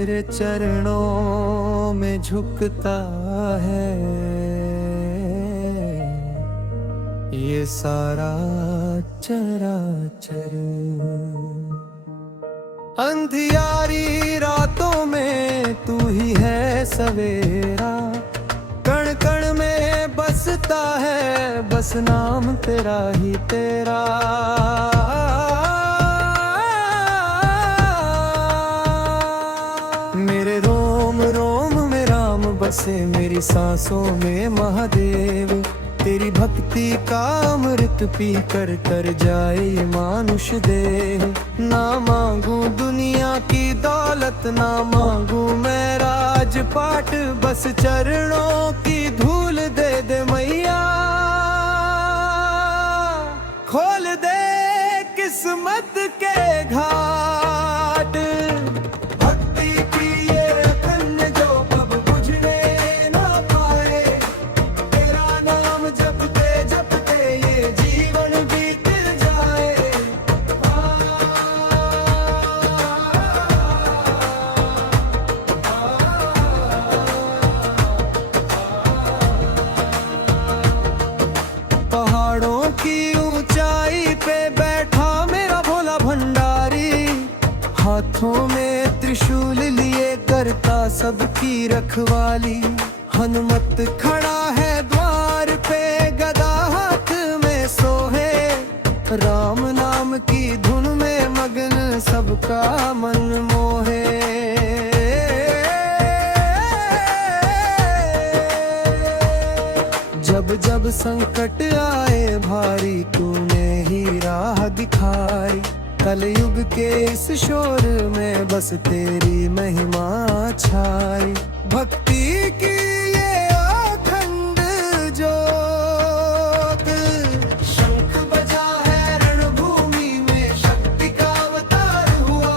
तेरे चरणों में झुकता है ये सारा चराचर। अंधियारी रातों में तू ही है सवेरा, कण कण में बसता है बस नाम तेरा ही तेरा। मेरे रोम रोम में राम बसे, मेरी सांसों में महादेव। तेरी भक्ति का अमृत पी कर तर जाए ये मानुष देह। ना मांगू दुनिया की दौलत, ना मांगू मैं राजपाट, बस चरणों की धूल दे दे मैया। खोल दे किस्मत के घाट, भक्ति की ये अखंड जो कब बुझने ना पाए। तेरा नाम जपते जपते ये जीवन बीत जाए। पहाड़ों की ऊंचाई पे बैठा मेरा भोला भंडारी, हाथों में त्रिशूल लिए करता सबकी रखवाली। हनुमत खड़ा है द्वार पे, गदा हाथ में सोहे। राम नाम की धुन में मगन सबका मन मोहे। जब जब संकट आए भारी, तूने ही राह दिखाई। कलयुग के इस शोर में बस तेरी महिमा छाई। भक्ति की ये अखंड ज्योत, शंख बजा है रणभूमि में, शक्ति का अवतार हुआ।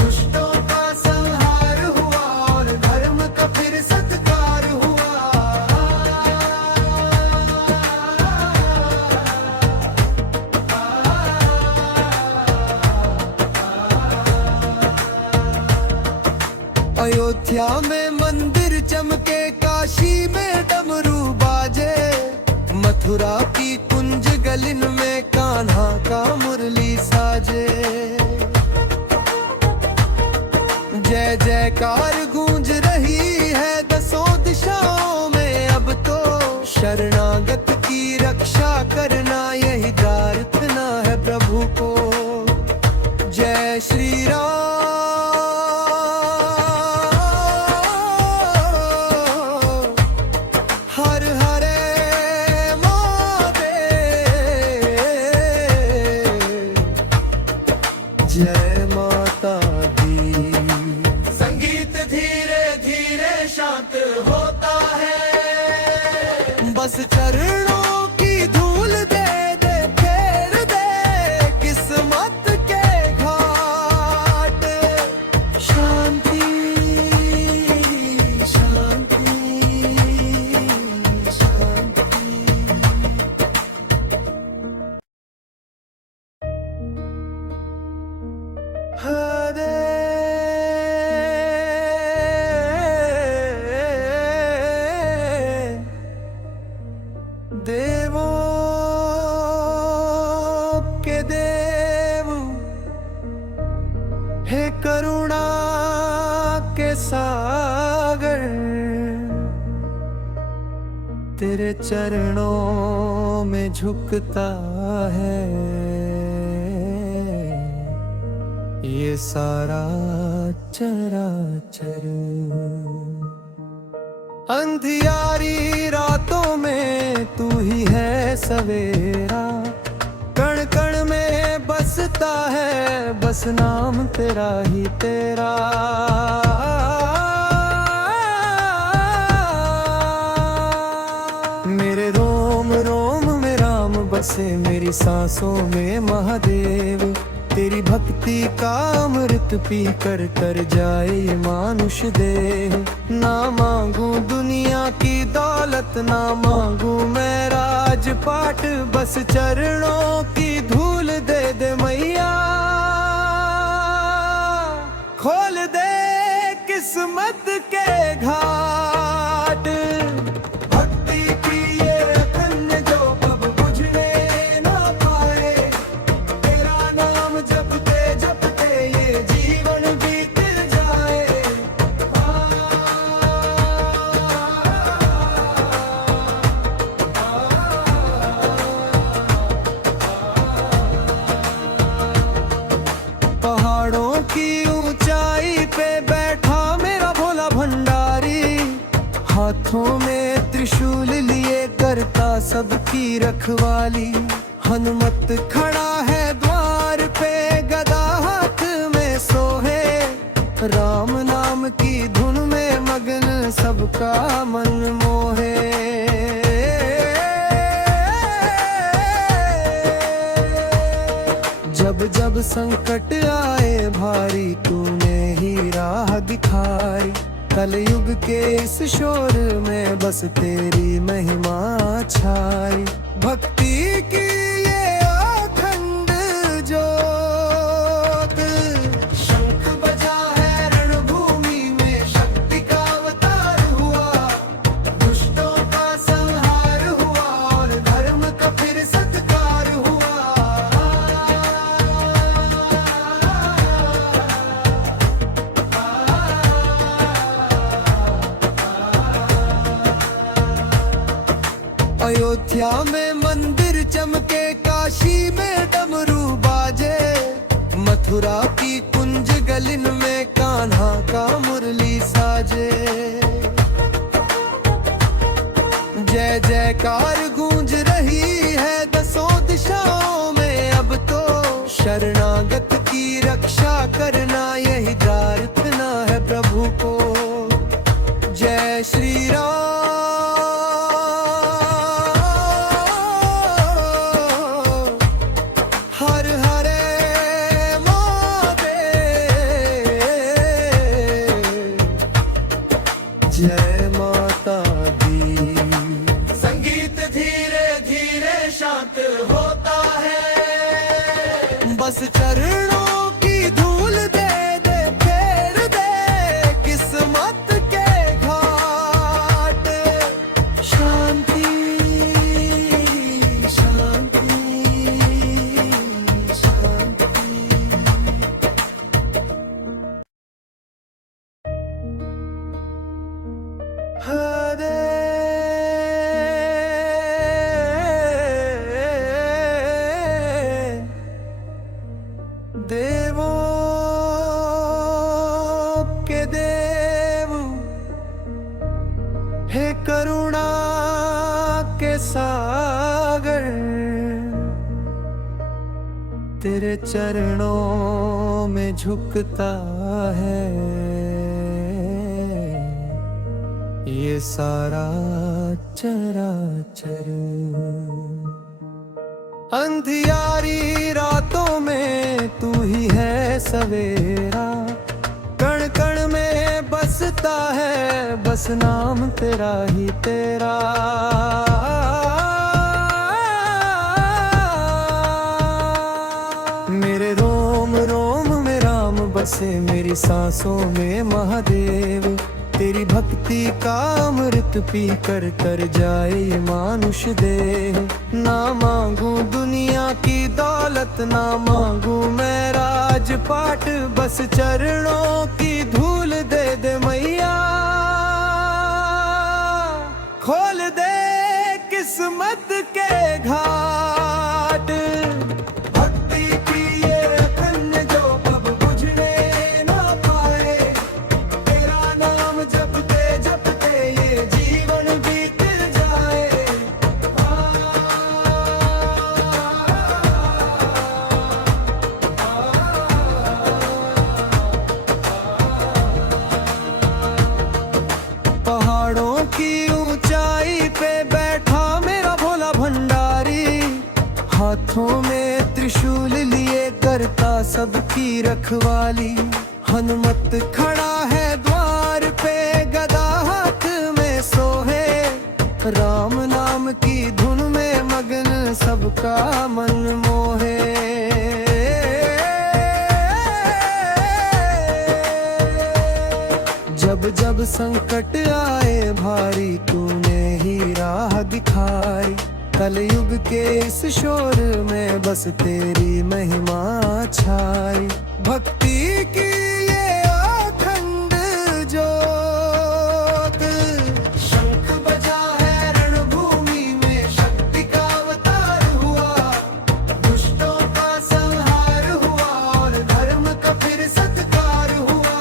दुष्टों का संहार हुआ और धर्म का फिर सत्कार हुआ। अयोध्या में मंदिर चमके, काशी में डमरू बाजे। मथुरा की कुंज गलिन में कान्हा का मुरली साजे। जय जयकार गूंज रही है दसों दिशाओं में अब तो। शरणागत की रक्षा करना यही प्रार्थना है प्रभु को। जय श्री राम। हर हरे महादेव। जय माता दी। संगीत धीरे धीरे शांत होता है, बस चरणों की धूल दे दे, फेर दे किस्मत के घाट। शांति शांति शांति। हरे देवों के देव, हे करुणा के सागर। तेरे चरणों में झुकता है ये सारा चराचर। अंधियारी रातों में तू ही है सवेरा, कण कण में बसता है बस नाम तेरा ही तेरा। मेरे रोम रोम में राम बसे, मेरी सांसों में महादेव। तेरी भक्ति का अमृत पी कर तर जाए ये मानुष देह। ना मांगू दुनिया की दौलत, ना मांगू मैं राजपाट, बस चरणों की धूल दे दे मैया। खोल दे में त्रिशूल लिए करता सबकी रखवाली। हनुमत खड़ा है द्वार पे गदा हाथ में सोहे, राम नाम की धुन में मगन सबका मन मोहे। जब जब संकट आए भारी तूने ही राह दिखाई, कलयुग के इस शोर में बस तेरी महिमा छाई। भक्ति की ये अखंड ज्योत, शंख बजा है रणभूमि में शक्ति का अवतार हुआ। दुष्टों का संहार हुआ और धर्म का फिर सत्कार हुआ। अयोध्या में मंदिर चमके, काशी में डमरू बाजे, मथुरा की कुंज गलिन में कान्हा का मुरली साजे। जय जयकार गूंज रही है दसों दिशाओं में अब तो। शरणागत की रक्षा करना यही प्रार्थना है प्रभु को। जय श्री राम, हर हरे महादेव, जय माता दी। संगीत धीरे धीरे शांत होता है, बस चरणों की धूल दे दे फेर दे किस्मत के घाट। शांति शांति शांति। हरे देवों के देव, हे करुणा के सागर, तेरे चरणों में झुकता है ये सारा चराचर। अंधियारी रातों में तू ही है सवेरा, कण कण में बसता है बस नाम तेरा ही तेरा। मेरे रोम रोम में राम बसे, मेरी सांसों में महादेव। तेरी भक्ति का अमृत पी कर तर जाए ये मानुष देह। ना मांगू दुनिया की दौलत, ना मांगू मैं राजपाट, बस चरणों की धूल दे दे मैया। खोल दे किस्मत के घाट। भक्ति की ये अखंड जो अब बुझने ना पाए, तेरा नाम जपते जपते ये जीवन बीत जाए। पहाड़ों की ऊंचाई पे बैठा मेरा भोला भंडारी, हाथों में त्रिशूल लिए करता सबकी रखवाली। हनुमत खड़ा है द्वार पे गदा हाथ में सोहे, राम नाम की धुन में मगन सबका मन मोहे। जब जब संकट आए भारी तूने ही राह दिखाई, कलयुग के इस शोर में बस तेरी महिमा छाई। भक्ति की ये अखंड ज्योत, शंख बजा है रणभूमि में शक्ति का अवतार हुआ। दुष्टों का संहार हुआ और धर्म का फिर सत्कार हुआ।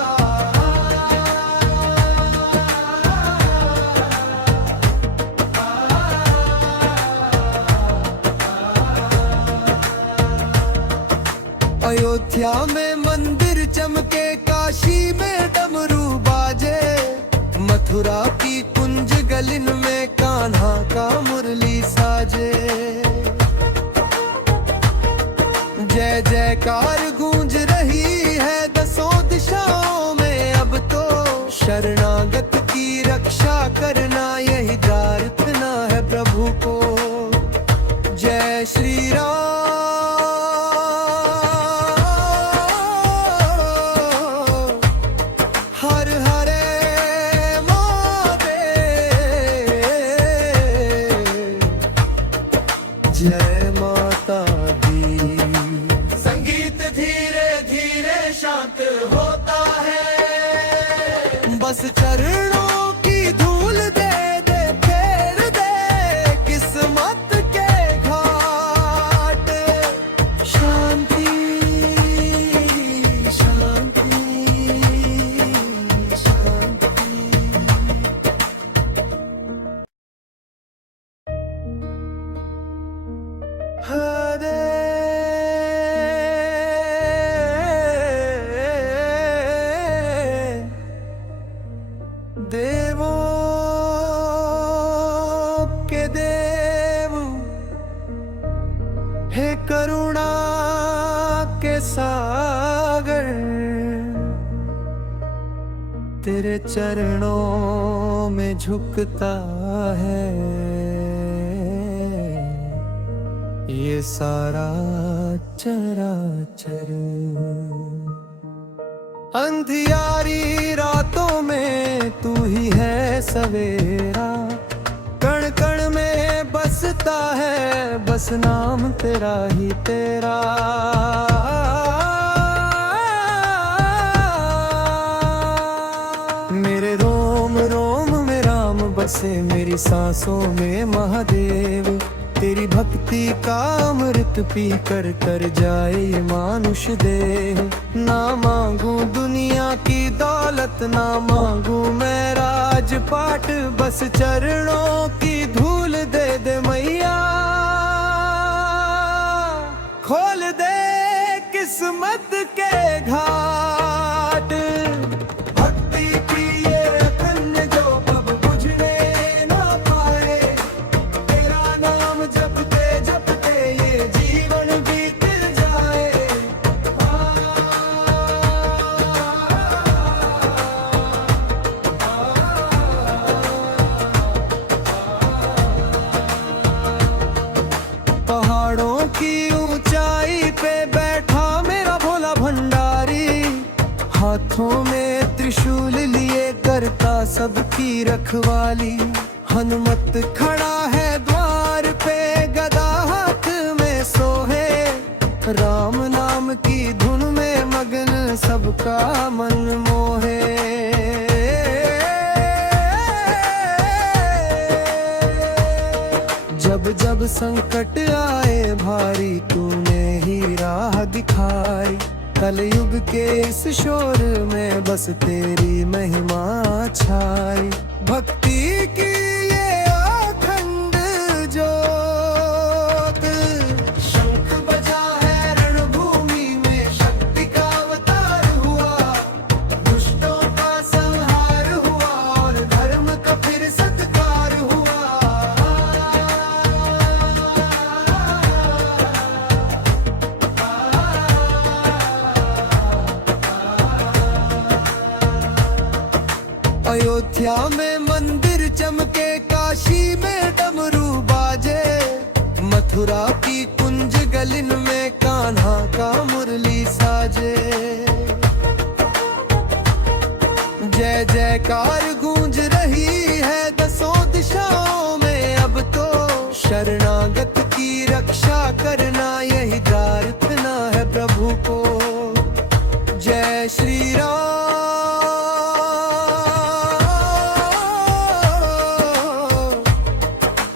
अयोध्या में मंदिर चमके, काशी में डमरू बाजे, मथुरा की कुंज गलिन में कान्हा का मुरली साजे। जय जयकार गूंज रही है दसों दिशाओं में अब तो, शरणागत की रक्षा करना यही प्रार्थना है प्रभु को। जय श्री राम, हर हरे महादेव, जय माता दी। संगीत धीरे धीरे शांत होता है, बस चरणों की धूल दे दे, फेर दे किस्मत के घाट। शांति शांति शांति। हरे देवों के देव, हे करुणा के सागर, तेरे चरणों में झुकता है ये सारा चराचर। अंधियारी रातों में तू ही है सवेरा, कण कण में बसता है बस नाम तेरा ही तेरा। मेरे रोम रोम में राम बसे, मेरी सांसों में महादेव, तेरी भक्ति का अमृत पी कर तर जाए ये मानुष देह। ना मांगू दुनिया की दौलत, ना मांगू मैं राजपाट, बस चरणों की धूल दे दे मैया, खोल दे किस्मत के घाट। भक्ति की ये अखंड जो कब बुझने ना पाए, तेरा नाम जपते जपते ये जीवन बीत जाए। पहाड़ों की ऊंचाई पे बैठा मेरा भोला भंडारी, हाथों में त्रिशूल लिए करता सबकी रखवाली। हनुमत खड़ा है द्वार पे, गदा हाथ में सोहे, राम नाम की धुन में मगन सबका मन मोहे। जब जब संकट आए भारी, तूने ही राह दिखाई, कलयुग के इस शोर में बस तेरी महिमा छाई। भक्ति की ये अखंड ज्योत, शंख बजा है रणभूमि में, शक्ति का अवतार हुआ, दुष्टों का संहार हुआ और धर्म का फिर सत्कार हुआ। अयोध्या में मंदिर चमके, काशी में डमरू बाजे, मथुरा की कुंज गलिन में कान्हा का मुरली साजे। जय जयकार गूंज रही है दसों दिशाओं में अब तो, शरणागत की रक्षा करना यही प्रार्थना है प्रभु को। जय श्री राम,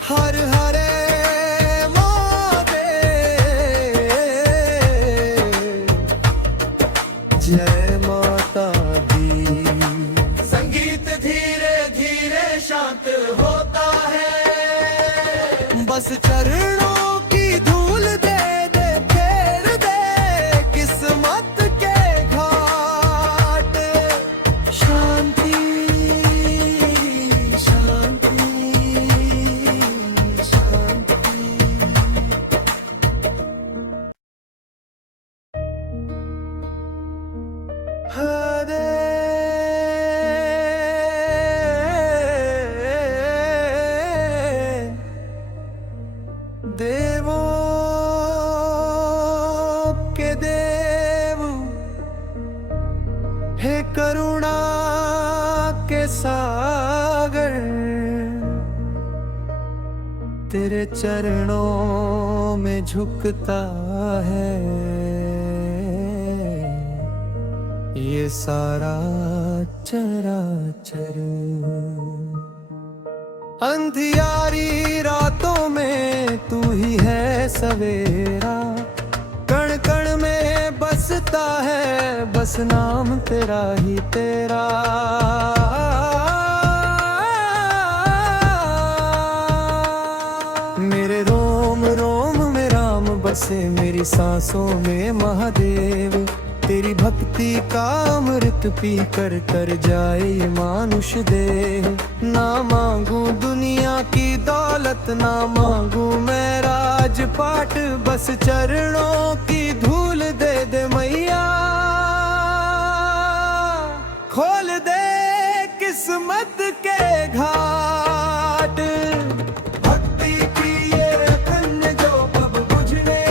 हर हरे महादेव, जय माता दी। संगीत धीरे धीरे शांत होता है, बस चरणों की धूल दे दे, फेर दे किस्मत तेरे चरणों में झुकता है ये सारा चराचर। अंधियारी रातों में तू ही है सवेरा, कण कण में बसता है बस नाम तेरा ही तेरा। मेरे रोम रोम में राम बसे, मेरी सांसों में महादेव। तेरी भक्ति का अमृत पी कर तर जाए ये मानुष देह। ना मांगू दुनिया की दौलत, ना मांगू मैं राजपाट, बस चरणों की धूल दे दे मैया। खोल दे किस्मत के घाट, भक्ति की ये अखंड जो कब बुझने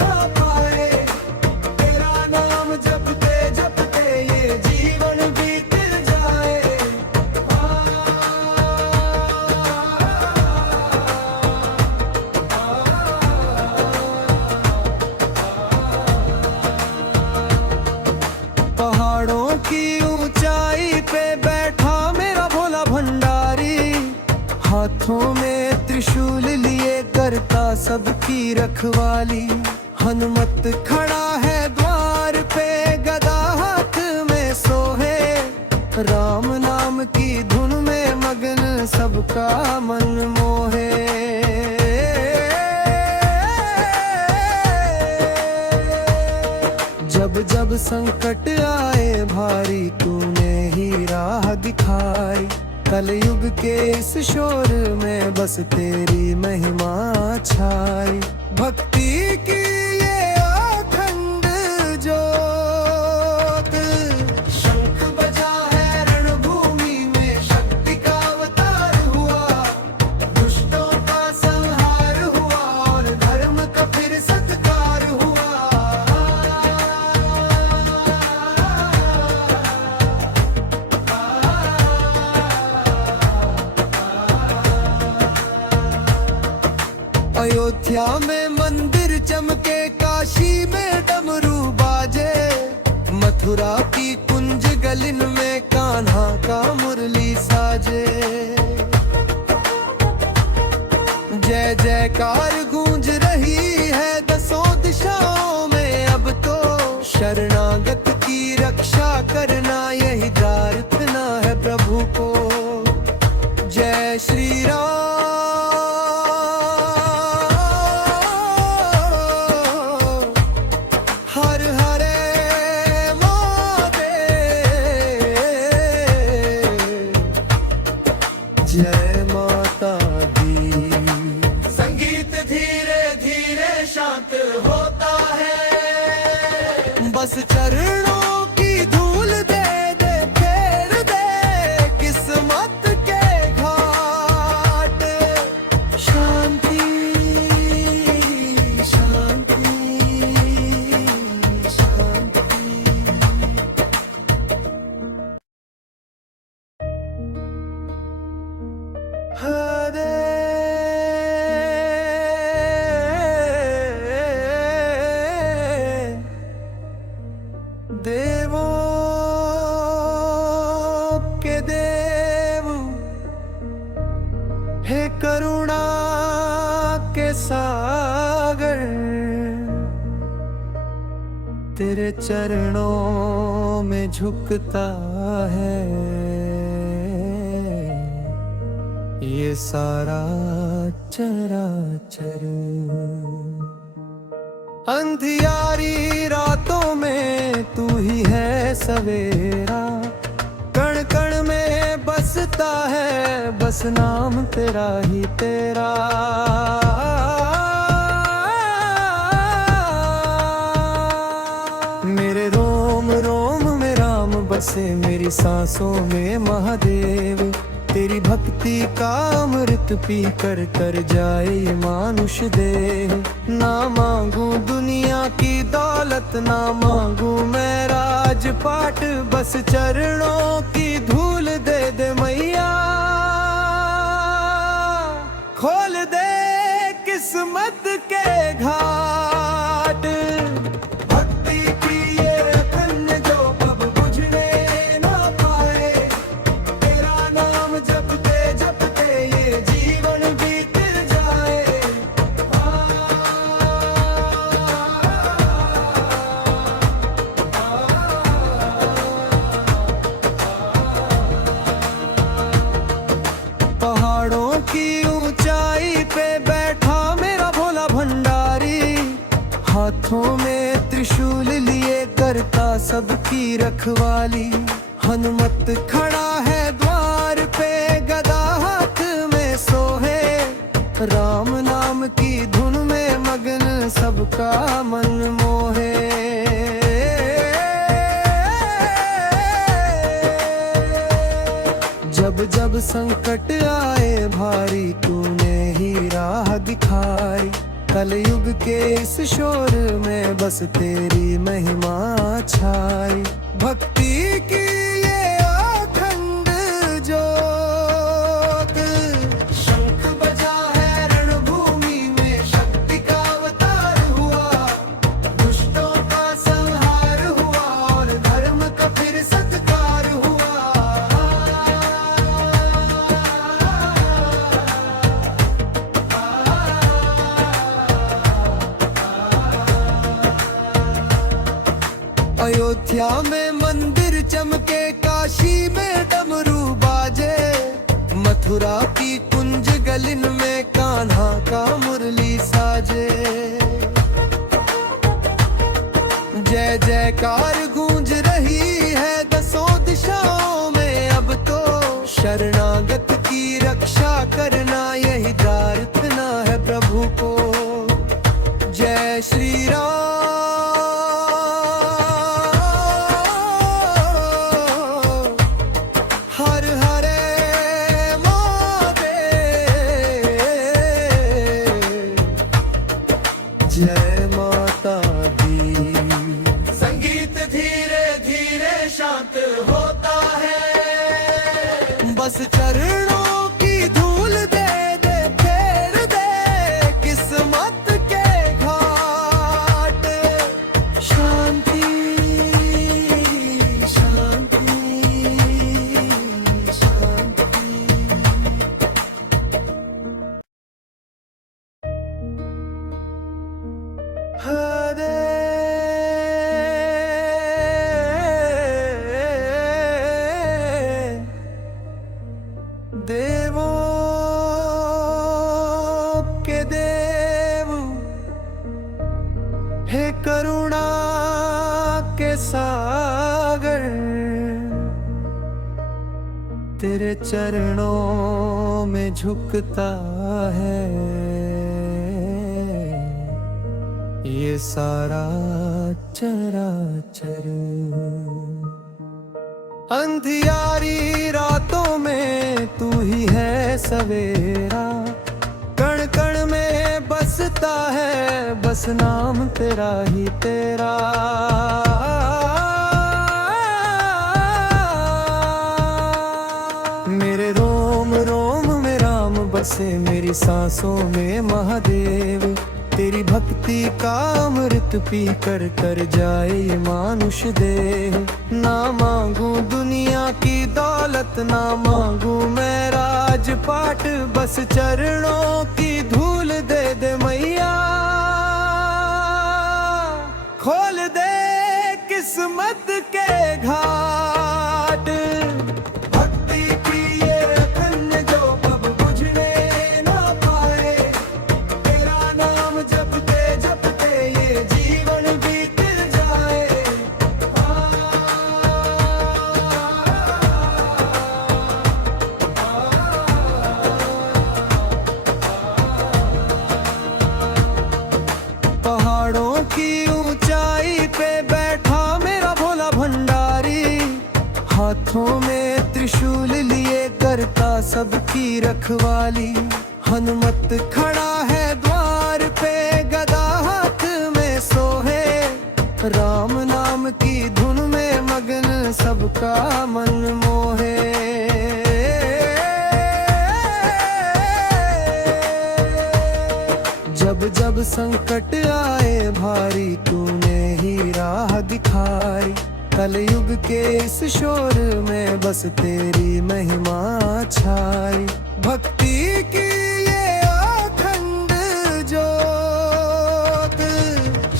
ना पाए। तेरा नाम जपते जपते ये जीवन बीत जाए। पहाड़ों की ऊंचाई पे बैठा मेरा भोला भंडारी, हाथों में त्रिशूल लिए करता सबकी रखवाली। हनुमत खड़ा है द्वार पे, गदा हाथ में सोहे। राम नाम की धुन में मगन सबका मन मोहे। जब जब संकट आए भारी तूने ही राह दिखाई। कलयुग के इस शोर में बस तेरी महिमा छाई। भक्ति की ये अखंड ज्योत, शंख बजा है रणभूमि में, शक्ति का अवतार हुआ। दुष्टों का संहार हुआ और धर्म का फिर सत्कार हुआ। अयोध्या में मंदिर चमके, काशी में डमरू बाजे। मथुरा की कुंज गलिन में कान्हा का मुरली साजे। जय जयकार गूंज रही है दसों दिशाओं में अब तो। शरणागत की रक्षा करना यही प्रार्थना है प्रभु को। जय श्री राम। हर हरे महादेव। जय माता दी। संगीत धीरे धीरे शांत होता है, बस चरणों की धूल दे दे फेर दे किस्मत के घाट। शांति शांति शांति। हरे देवों के देव, हे करुणा के सागर। तेरे चरणों में झुकता है ये सारा चराचर। अंधियारी रातों में तू ही है सवेरा, कण कण में बसता है बस नाम तेरा ही तेरा। मेरे रोम रोम में राम बसे, मेरी सांसों में महादेव। तेरी भक्ति का अमृत पी कर तर जाए ये मानुष देह। ना मांगू दुनिया की दौलत, ना मांगू मैं राजपाट, बस चरणों की धूल दे दे मैया। खोल दे किस्मत के घाट। भक्ति की ये अखंड जो कब बुझने ना पाए, तेरा नाम जपते जपते ये जीवन बीत जाए। पहाड़ों की ऊंचाई पे बैठा मेरा भोला भंडारी, हाथों में त्रिशूल लिए करता सबकी रखवाली। हनुमत खड़ा है द्वार पे, गदा हाथ में सोहे, राम नाम की धुन में मगन सबका मन मोहे। जब जब संकट आए भारी, तूने ही राह दिखाई। कलयुग के इस शोर में बस तेरी महिमा छाई। भक्ति की ये अखंड ज्योत, शंख बजा है रणभूमि में, शक्ति का अवतार हुआ। दुष्टों का संहार हुआ और धर्म का फिर सत्कार हुआ। अयोध्या में मंदिर चमके, काशी में डमरू बाजे, मथुरा की कुंज गलिन में कान्हा का मुरली साजे। जय जयकार गूंज रही है दसों दिशाओं में अब तो, शरणागत की रक्षा करना यही प्रार्थना है प्रभु को। जय श्री राम, हर हरे महादेव, जय माता दी। संगीत धीरे धीरे शांत होता है, बस चरणों की धूल दे दे, फेर दे किस्मत के घाट। शांति शांति शांति। हरे देवों के देव, हे करुणा के सागर, तेरे चरणों में झुकता है ये सारा चराचर। अंधियारी रातों में तू ही है सवेरा, कण कण में बसता है बस नाम तेरा ही तेरा। मेरे रोम रोम में राम बसे, मेरी सांसों में महादेव। तेरी भक्ति का अमृत पी कर तर जाए ये मानुष देह। ना मांगू दुनिया की दौलत, ना मांगू मैं राजपाट, बस चरणों की धूल दे दे मैया। खोल दे किस्मत के घाट। भक्ति की ये अखंड जो कब बुझने ना पाए, तेरा नाम जपते जपते ये जीवन बीत जाए। पहाड़ों की ऊंचाई पे बैठा मेरा भोला भंडारी, हाथों में त्रिशूल लिए करता सबकी रखवाली। हनुमत खड़ा है द्वार पे, गदा हाथ में सोहे, राम नाम की धुन में मगन सबका मन मोहे। जब जब संकट आए भारी तूने ही राह दिखाई। कलयुग के इस शोर में बस तेरी महिमा छाई। भक्ति की ये अखंड ज्योत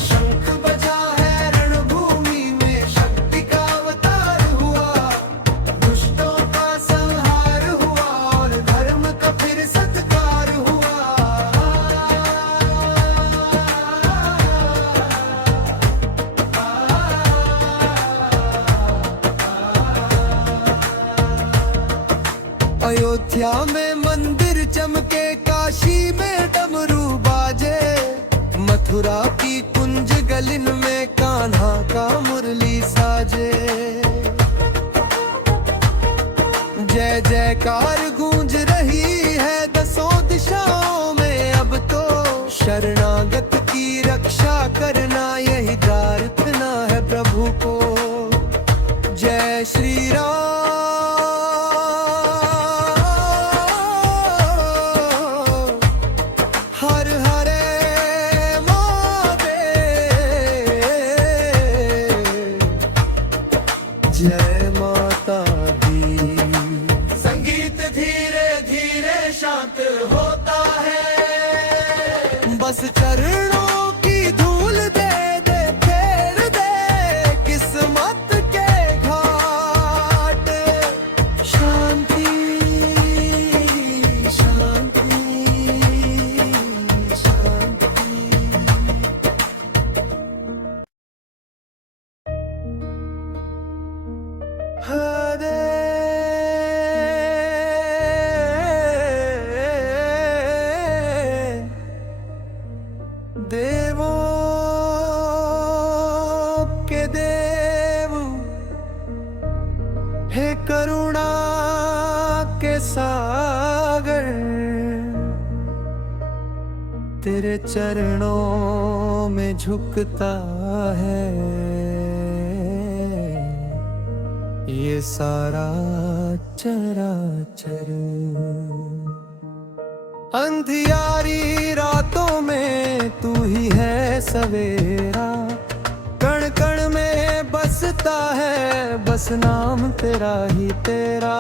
शंख बजा है रणभूमि में, शक्ति का अवतार हुआ। दुष्टों का संहार हुआ और धर्म का फिर सत्कार हुआ। अयोध्या में मंदिर चमके, काशी में डमरू बाजे, मथुरा की कुंज गलिन में कान्हा का मुरली साजे। जय जयकार गूंज रही है दसों दिशाओं में अब तो। शरणागत की रक्षा करना यही प्रार्थना है प्रभु को। जय श्री राम। हर हरे महादेव। जय माता दी। संगीत धीरे धीरे शांत होता है, बस चरणों की धूल दे दे फेर दे किस्मत के घाट। शांति शांति शांति। हरे देवों के देव, हे करुणा के सागर, तेरे चरणों में झुकता है ये सारा चराचर। अंधियारी रातों में तू ही है सवेरा, कण कण में बसता है बस नाम तेरा ही तेरा।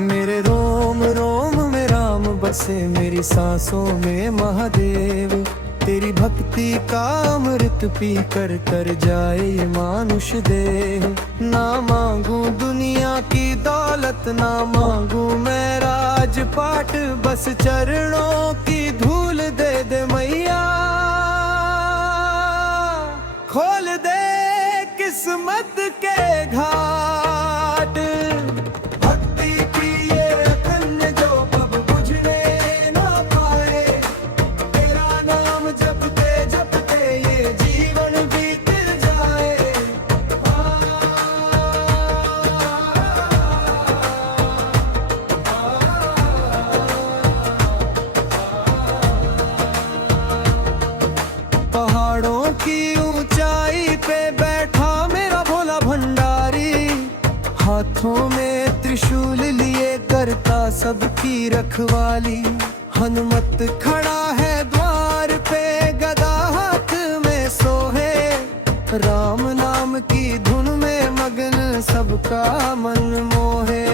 मेरे रोम रोम में राम बसे, मेरी सांसों में महादेव। तेरी भक्ति का अमृत पी कर तर जाए ये मानुष देह। ना मांगू दुनिया की दौलत, ना मांगू मैं राजपाट, बस चरणों की धूल दे दे मैया। खोल दे किस्मत के घाट। भक्ति की ये अखंड जो कब बुझने ना पाए, तेरा नाम जपते जपते ये जीवन बीत जाए। पहाड़ों की ऊंचाई पे बैठा मेरा भोला भंडारी, हाथों में त्रिशूल लिए करता सबकी रखवाली। हनुमत खड़ा है द्वार पे, गदा हाथ में सोहे, राम नाम की धुन में मगन सबका मन मोहे।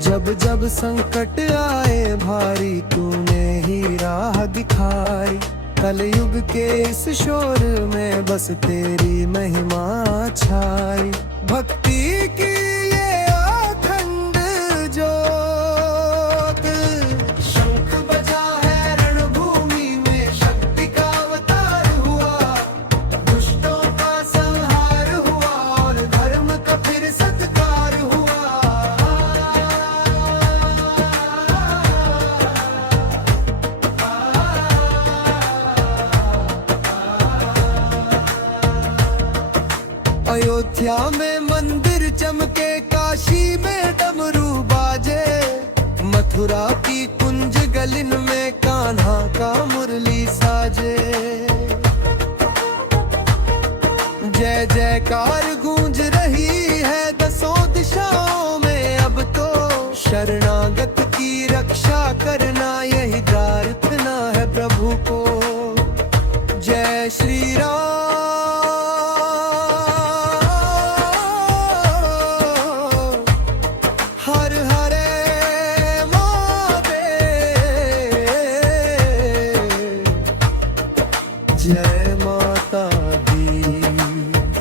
जब जब संकट आए भारी तूने ही राह दिखाई। कलयुग के इस शोर में बस तेरी महिमा छाई। भक्ति की ये अखंड ज्योत शंख बजा है रणभूमि में, शक्ति का अवतार हुआ। दुष्टों का संहार हुआ और धर्म का फिर सत्कार हुआ। अयोध्या में मंदिर चमके, काशी में डमरू बाजे, मथुरा की कुंज गलिन में कान्हा का मुरली साजे। जय जय जयकार गूंज रही है दसों दिशाओं में अब तो। शरणागत की रक्षा करना यही प्रार्थना है प्रभु को। जय श्री राम। हर हरे महादेव। जय माता दी।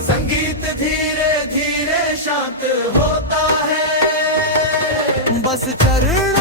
संगीत धीरे धीरे शांत होता है, बस चरण